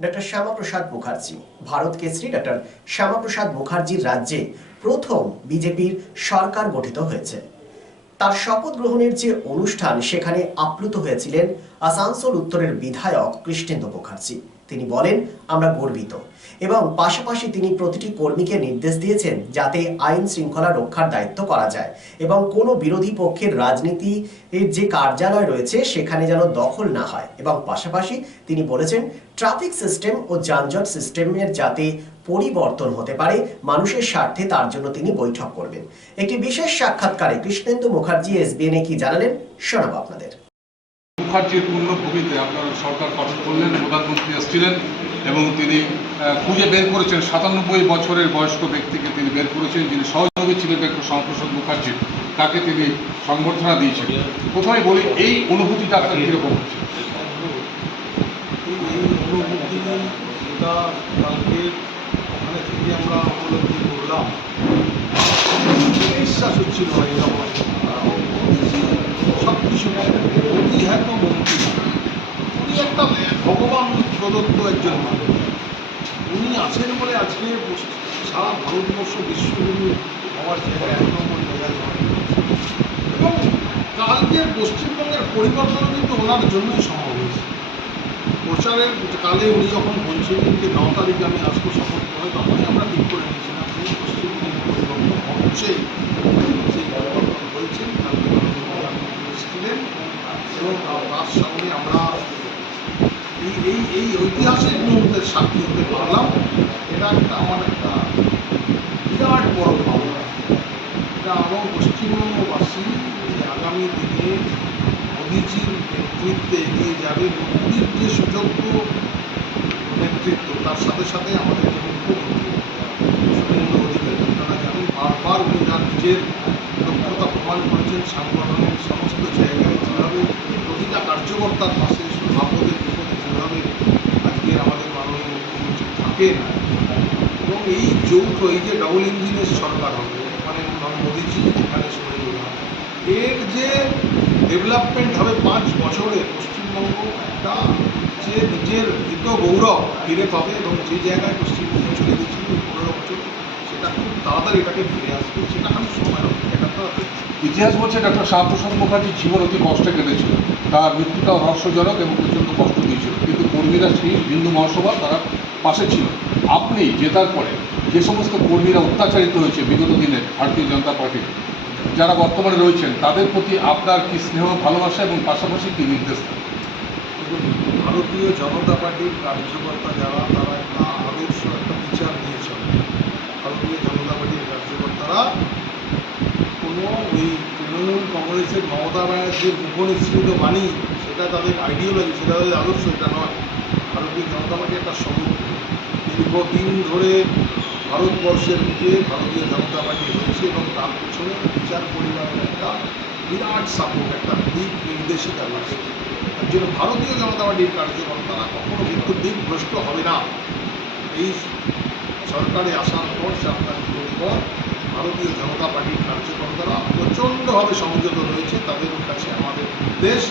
Doctor Shyamaprasad Mukherjee, Bharat Kesari doctor Shyamaprasad মুখার্জির রাজ্যে প্রথম বিজেপির সরকার গঠিত হয়েছে। তার শপথ গ্রহণের যে অনুষ্ঠান, সেখানে আপ্লুত হয়েছিলেন আসানসোল উত্তরের বিধায়ক কৃষ্ণেন্দু মুখার্জি। তিনি বলেন, আমরা গর্বিত, এবং পাশাপাশি তিনি প্রতিটি কর্মীকে নির্দেশ দিয়েছেন যাতে আইন শৃঙ্খলা রক্ষার দায়িত্ব করা যায় এবং কোনো বিরোধী পক্ষের রাজনীতির যে কার্যালয় রয়েছে সেখানে যেন দখল না হয়। এবং পাশাপাশি তিনি বলেছেন ট্রাফিক সিস্টেম ও যানজট সিস্টেমের যাতে পরিবর্তন হতে পারে, মানুষের স্বার্থে, তার জন্য তিনি বৈঠক করবেন। একটি বিশেষ সাক্ষাৎকারে কৃষ্ণেন্দু মুখার্জি এসবিএন কি জানালেন, শোনাবো আপনাদের। মুখার্জির পূর্ণভূমিতে আপনার সরকার গঠন করলেন, প্রধানমন্ত্রী এসেছিলেন এবং তিনি খুঁজে বের করেছেন ৯৭ বছরের বয়স্ক ব্যক্তিকে তিনি বের করেছেন, যিনি সহযোগী ছিলেন ডক্টর শ্যামাপ্রসাদ মুখার্জি, তাকে তিনি সংবর্ধনা দিয়েছেন। প্রথমে বলি, এই অনুভূতিটা আপনার কীরকম হচ্ছে? এই অনুভূতিটা কালকে ওখানে থেকে আমরা উপলব্ধি করলাম, বিশ্বাস হচ্ছিল এরকম সব কিছু উনি এত মন্ত্রী, উনি একটা ভগবান প্রদত্ত একজন মানুষ। উনি আছেন বলে আজকে সারা ভারতবর্ষ বিশ্বগুরু হওয়ার জায়গায় ১ নম্বর জায়গায় এবং কালকে পশ্চিমবঙ্গের পরিবর্তন কিন্তু ওনার জন্যই সম্ভব হয়েছে। প্রচারের কালে উনি যখন বলছিলেন যে ৯ তারিখে আমি আসবো শপথ করে, তখনই আমরা ঠিক করে নিয়েছিলাম যে পশ্চিমবঙ্গের পরিবর্তন হচ্ছেই, সেই পরিবর্তন হয়েছেন। কালকে এসেছিলেন এবং তার সঙ্গে আমরা এই ঐতিহাসিক মুহূর্তের সাক্ষী হতে পারলাম। এটা আমার একটা বিরাট বড় পাওনা। এটা আরও পশ্চিমবঙ্গবাসী যে আগামী দিনে মোদীজির নেতৃত্বে এগিয়ে যাবে, মোদীর যে সুযোগ্য নেতৃত্ব, তার সাথে সাথে আমাদের যে মুখ্যমন্ত্রী শুভেন্দু অধিকারী, আপনারা জানেন বারবার উনি তার নিজের দক্ষতা প্রমাণ করেছেন সাংগঠনিক সমস্ত জায়গায়, যেভাবে প্রতিটা কার্যকর্তার পাশে সভাপতির বিপদে যেভাবে আজকে আমাদের মাননীয় মুখ্যমন্ত্রী থাকেন। এবং এই যৌথ, এই যে ডবল ইঞ্জিনের সরকার হবে, মানে মোদীজি এখানে শুভেন্দু, এর যে ডেভেলপমেন্ট হবে ৫ বছরে, পশ্চিমবঙ্গ একটা যে নিজের হৃত গৌরব ফিরে পাবে এবং যে জায়গায় পশ্চিমবঙ্গ চলে গেছিল ১৫ বছর, সেটা খুব তাড়াতাড়ি এটাকে ফিরে আসবে। সেটা খালি সময় হবে। এটা তো ইতিহাস বলছে ডক্টর শ্যামাপ্রসাদ মুখার্জির জীবন অতি কষ্টে কেটেছিল, তার মৃত্যুটাও রহস্যজনক এবং প্রচণ্ড কষ্ট দিয়েছিল, কিন্তু কর্মীরা সেই হিন্দু মহাসভা তারা পাশে ছিল। আপনি জেতার পরে যে সমস্ত কর্মীরা অত্যাচারিত হয়েছে বিগত দিনে ভারতীয় জনতা পার্টির, যারা বর্তমানে রয়েছেন, তাদের প্রতি আপনার কি স্নেহ, ভালোবাসা এবং পাশাপাশি কী নির্দেশ দেন? ভারতীয় জনতা পার্টির কার্যকর্তা যারা, তারা একটা আদর্শ, একটা বিচার নিয়ে চলে। ভারতীয় জনতা পার্টির কার্যকর্তারা কোনো ওই তৃণমূল কংগ্রেসের মমতা ব্যানার্জির মুখনিসৃত বাণী, সেটা তাদের আইডিওলজি, সেটা তাদের আদর্শ, এটা নয়। ভারতীয় জনতা পার্টি একটা সমুদ্র। দীর্ঘদিন ধরে ভারতবর্ষের বুকে ভারতীয় জনতা পার্টি হয়েছে এবং তার পেছনে বিচার পরিবারের একটা বিরাট সাপোর্ট, একটা দিক নির্দেশিকা রয়েছে। তার জন্য ভারতীয় জনতা পার্টির কার্যকর্তারা কখনো কিন্তু দিকভ্রষ্ট হবে না। এই সরকারে আসার পর ৪ তারিখের পর ভারতীয় জনতা পার্টির কার্যকর্তারা প্রচণ্ডভাবে সংযত রয়েছে। তাদের কাছে আমাদের নির্দেশ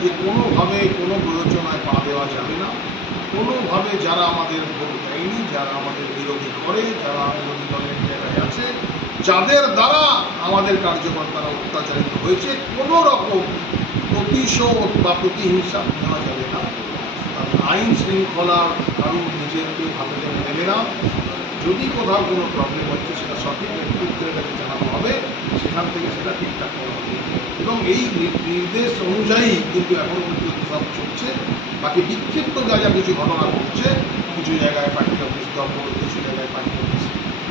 যে কোনোভাবে কোনো প্ররোচনায় পা দেওয়া যাবে না। কোনোভাবে যারা আমাদের ভোট দেয়নি, যারা আমাদের বিরোধী করে, যারা বিরোধী দলের জায়গায় আছে, যাদের দ্বারা আমাদের কার্যকর্তারা অত্যাচারিত হয়েছে, কোনো রকম প্রতিশোধ বা প্রতিহিংসা নেওয়া যাবে না। আইন শৃঙ্খলা কারণ নিজেকে হাতে নেবে না। যদি কোথাও কোনো প্রবলেম হচ্ছে, সেটা সঠিক নেতৃত্বের কাছে জানানো হবে, সেখান থেকে সেটা ঠিকঠাক করা হবে এবং এই নির্দেশ অনুযায়ী কিন্তু এখনও পর্যন্ত সব চলছে। বাকি বিক্ষিপ্ত যা যা কিছু ঘটনা ঘটছে, কিছু জায়গায় পার্টি অফিস দখল, কিছু জায়গায় পার্টি অফিস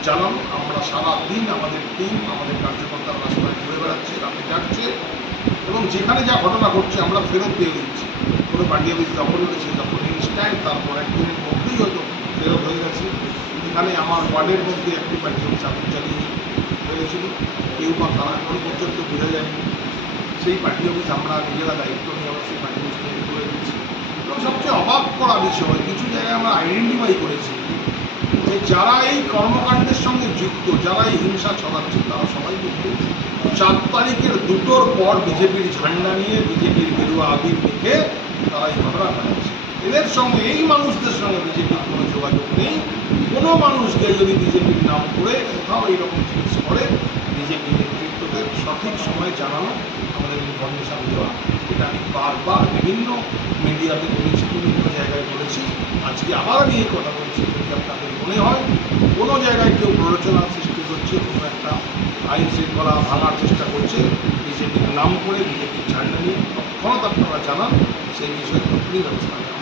চালানো, আমরা সারাদিন আমাদের টিম, আমাদের কার্যকর্তারা রাস্তায় ঘুরে বেড়াচ্ছে, রাতে যাচ্ছে এবং যেখানে যা ঘটনা ঘটছে আমরা ফেরত দিয়ে দিচ্ছি। কোনো পার্টি অফিস দখল হয়েছে, দখল ইনস্ট্যান্ট তারপর একদিনের মধ্যেই হয়তো ফেরত হয়ে গেছে। এখানে আমার ওয়ার্ডের মধ্যে একটি পার্টি অফিস আগুন চালিয়ে হয়েছিল, কেউ বা কারা এখনো পর্যন্ত বোঝা যায়নি। সেই পার্টি অফিস আমরা নিজেরা দায়িত্ব নিয়ে আমরা সেই পার্টি অফিস তৈরি করে দিচ্ছি। এবং সবচেয়ে অবাক করা বিষয়, কিছু জায়গায় আমরা আইডেন্টিফাই করেছি যে যারা এই কর্মকাণ্ডের সঙ্গে যুক্ত, যারা এই হিংসা ছড়াচ্ছে, তারা সবাই কিন্তু ৪ তারিখের ২টোর পর বিজেপির ঝান্ডা নিয়ে, বিজেপির গেরুয়া আবির দেখে তারা এই ঘটনা ঘটাচ্ছে। এদের সঙ্গে, এই মানুষদের সঙ্গে বিজেপির কোনো যোগাযোগ নেই। কোনো মানুষকে যদি বিজেপির নাম করে কোথাও এইরকম জিনিস করে, বিজেপি নেতৃত্বদের সঠিক সময় জানানো, আমাদের ইনফরমেশান দেওয়া, এটা আমি বারবার বিভিন্ন মিডিয়াতে বলেছি, বিভিন্ন জায়গায় বলেছি। আজকে আবার আমি এই কথা বলছি, যদি আপনাদের মনে হয় কোনো জায়গায় কেউ প্ররোচনা সৃষ্টি করছে, কোনো একটা আইন শৃঙ্খলা ভাঙার চেষ্টা করছে, বিজেপির নাম করে বিজেপির ঝান্ডা নিয়ে, তৎক্ষণাৎ আপনারা জানান, সেই বিষয়ে তখনই ব্যবস্থা নেওয়া।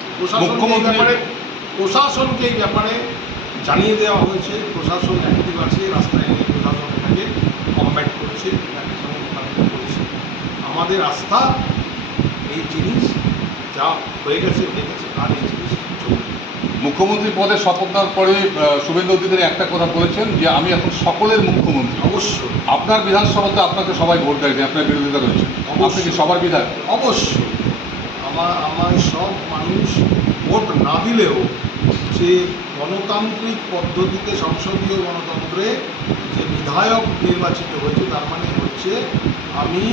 প্রশাসনকে এই ব্যাপারে জানিয়ে দেওয়া হয়েছে। প্রশাসন অ্যাক্টিভ আছে, রাস্তায় নেমে প্রশাসন এটাকে কমব্যাট করছে, এটাকে সমর্থন করছে। আমাদের আস্থা এই জিনিস যা হয়ে গেছে আর এই জিনিস চলবে। মুখ্যমন্ত্রী পদে শপথ নেওয়ার পরে শুভেন্দু অধিকারী একটা কথা বলেছেন যে আমি এখন সকলের মুখ্যমন্ত্রী। অবশ্যই আপনার বিধানসভাতে আপনাকে সবাই ভোট দেয়নি, আপনার বিরোধিতা করেছেন, আপনি কি সবার বিধায়ক? অবশ্যই আমার সব মানুষ ভোট না দিলেও সে গণতান্ত্রিক পদ্ধতিতে, সংসদীয় গণতন্ত্রে যে বিধায়ক নির্বাচিত হয়েছে, তার মানে হচ্ছে আমি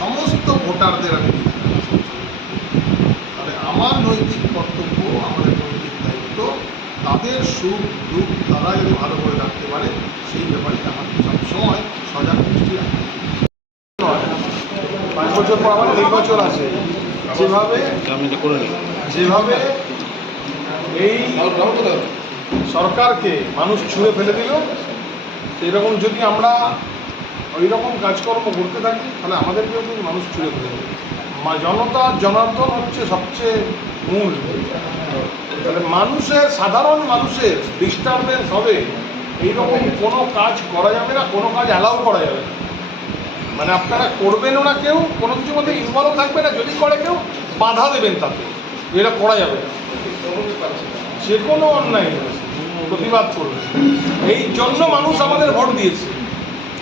সমস্ত ভোটারদের আমি বিধায়ক। তাহলে আমার নৈতিক কর্তব্য, আমাদের নৈতিক দায়িত্ব, তাদের সুখ দুঃখ তারা যদি ভালো করে রাখতে পারে সেই ব্যাপারে আমাকে সবসময় সজাগ দৃষ্টি রাখতে হবে। 5 বছর পর আমার নির্বাচন আছে, যেভাবে এই সরকারকে মানুষ ছুঁড়ে ফেলে দিল, সেই রকম যদি আমরা ওই রকম কাজকর্ম করতে থাকি, তাহলে আমাদেরকেও কিন্তু মানুষ ছুঁড়ে ফেলে দেবে। জনতা জনার্দন হচ্ছে সবচেয়ে মূল। তাহলে মানুষের, সাধারণ মানুষের ডিস্টারবেন্স হবে, এইরকম কোনো কাজ করা যাবে না, কোনো কাজ অ্যালাউ করা যাবে না। মানে আপনারা করবেনও না, কেউ কোনো কিছুর মধ্যে ইনভলভ থাকবে না, যদি করে কেউ বাধা দেবেন তাতে, এটা করা যাবে না। যে কোনো অন্যায় প্রতিবাদ করবে, এই জন্য মানুষ আমাদের ভোট দিয়েছে,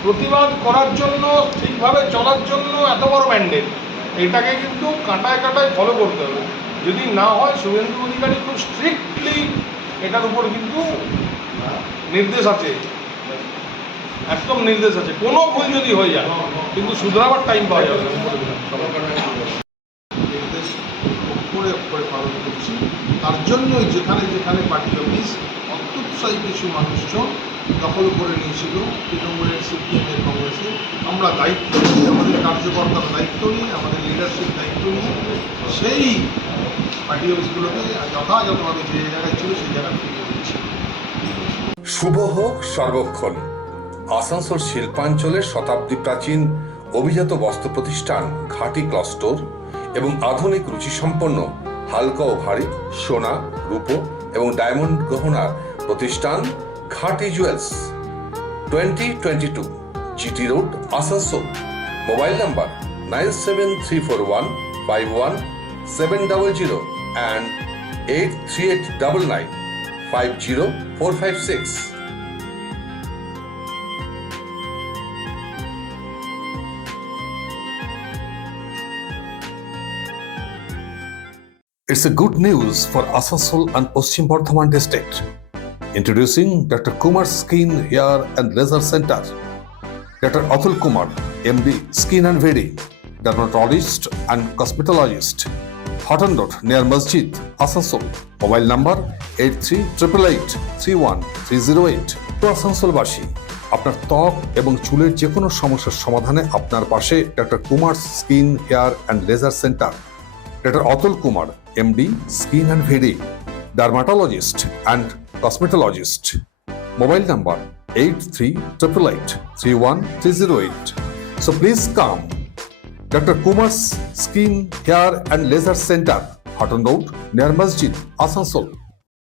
প্রতিবাদ করার জন্য, ঠিকভাবে চলার জন্য এত বড় ম্যান্ডেট। এটাকে কিন্তু কাঁটায় কাঁটায় ফলো করতে হবে। যদি না হয়, শুভেন্দু অধিকারী খুব স্ট্রিক্টলি এটার উপর কিন্তু নির্দেশ আছে, একদম নির্দেশ আছে। কোনো ভুল যদি হয়ে যায় কিন্তু শুধরাবার টাইম পাওয়া যাবে না। নির্দেশ অক্ষরে অক্ষরে পালন করছি। তার জন্যই যেখানে যেখানে পার্টি অফিস অত্যুৎসাহী কিছু মানুষজন দখল করে নিয়েছিল, তৃণমূলের, সিপিএমের, কংগ্রেসে, আমরা দায়িত্ব নিয়ে, আমাদের কার্যকর্তার দায়িত্ব নিয়ে, আমাদের লিডারশিপ দায়িত্ব নিয়ে সেই পার্টি অফিসগুলোকে যথাযথভাবে যে জায়গায় ছিল সেই জায়গায় ফিরিয়ে দিচ্ছি। শুভ হোক সর্বক্ষণ। আসানসোল শিল্পাঞ্চলের শতাব্দী প্রাচীন অভিজাত বস্ত্র প্রতিষ্ঠান ঘাটি ক্লথ স্টোর এবং আধুনিক রুচিসম্পন্ন হালকা ও ভারী সোনা, রূপো এবং ডায়মন্ড গহনার প্রতিষ্ঠান ঘাটি jewels, 2022 GT road, Asansol. Mobile number 9734151700 and 8389950456. It's a good news for Asansol and Paschim Bardhaman district. Introducing Dr. Kumar Skin Hair and Laser Center. Dr. Atul Kumar, MD, Skin and Very, dermatologist and cosmetologist. Hotton Road near Masjid, Asansol. Mobile number 8388831308. তো আসানসোলবাসী, আপনার ত্বক এবং চুলের যে কোনো সমস্যার সমাধানে আপনার পাশে doctor Kumar skin hair and laser centre. Doctor Atul Kumar, MD, Skin and Very, dermatologist and cosmetologist. Mobile number 8388831308. So please come. Dr. Kumar's Skin, Hair and Laser Center, Hotton Road near Masjid, Asansol.